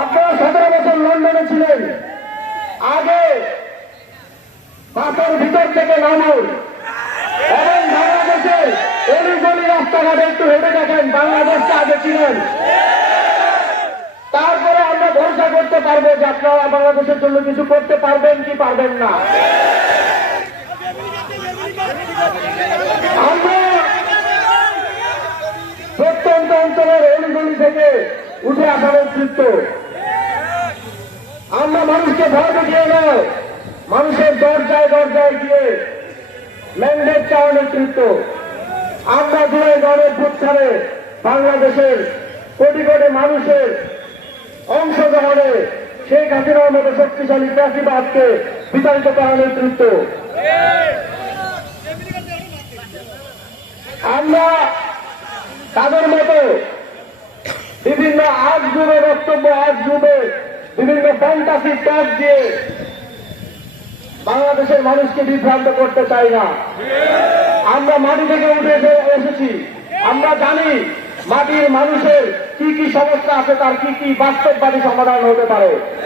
আপনারা 17 বছর লন্ডনে ছিলেন, আগে পাথর ভিতর থেকে নামুন এবং বাংলাদেশের অলিগলি রাস্তাঘাটে একটু হেঁটে দেখেন বাংলাদেশকে আগে ছিলেন। তারপরে আমরা ভরসা করতে পারবো যে আপনারা বাংলাদেশের জন্য কিছু করতে পারবেন কি পারবেন না। আমরা প্রত্যন্ত অঞ্চলের অলিগলি থেকে উঠে আসা নেতৃত্ব, আমরা মানুষকে ভয় দেখিয়ে নয়, মানুষের দরজায় দরজায় গিয়ে ম্যান্ডেট চাওয়া নেতৃত্ব। আমরা জুলাই গণঅভ্যুত্থানে বাংলাদেশের কোটি কোটি মানুষের অংশগ্রহণে শেখ হাসিনার মতো শক্তিশালী ফ্যাসিবাদকে বিতাড়িত করা নেতৃত্ব। আমরা তাদের মতো বিভিন্ন আজগুবে বক্তব্য, আজগুবে বিভিন্ন ফ্যান্টাসি ট্যাগ দিয়ে বাংলাদেশের মানুষকে বিভ্রান্ত করতে চাই না। আমরা মাটি থেকে উঠে এসেছি, আমরা জানি মাটির মানুষের কি কি সমস্যা আছে, তার কি কি বাস্তববাদী সমাধান হতে পারে।